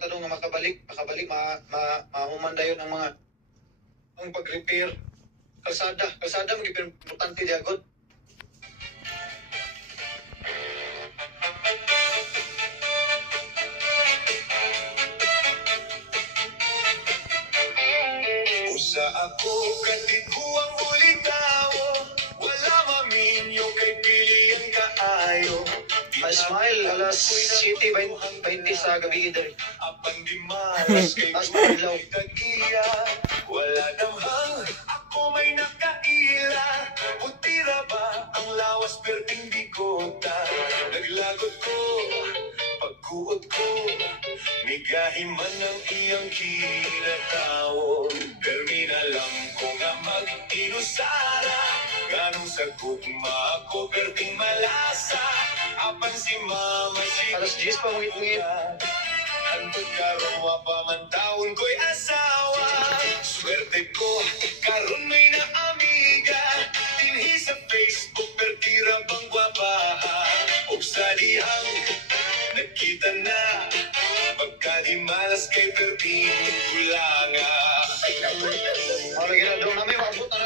tanong nga makabalik, mahumanda yun ang mga ang pag-repair. Kalsada, magiging importante di agad. Usa ako katiguang ulitawo, wala maminyo kay pilihan kaayo. Smile, alas 7:20 sa gabi dito. Apan di malas kay Taas pa ilaw. kagiya. Wala damhang ako may nakaila. Utira ba ang lawas perting bigota? Naglagot ko, pagkuot ko, migahin man ang iyang kinatawo. Permina lang ko nga mag-inusara, ganong sa gugma ko perting malasa. Apan si mama si Alas 10 pa mungit-mungit. ang pagkaroon pa man taon ko'y asawa. Swerte ko, karon may na amiga. Dinhi sa Facebook, pertira bang gwapaha. O sa dihang, nagkita na. Pagka di malas kay perting kulanga. Wala ginagawa namin, maabot na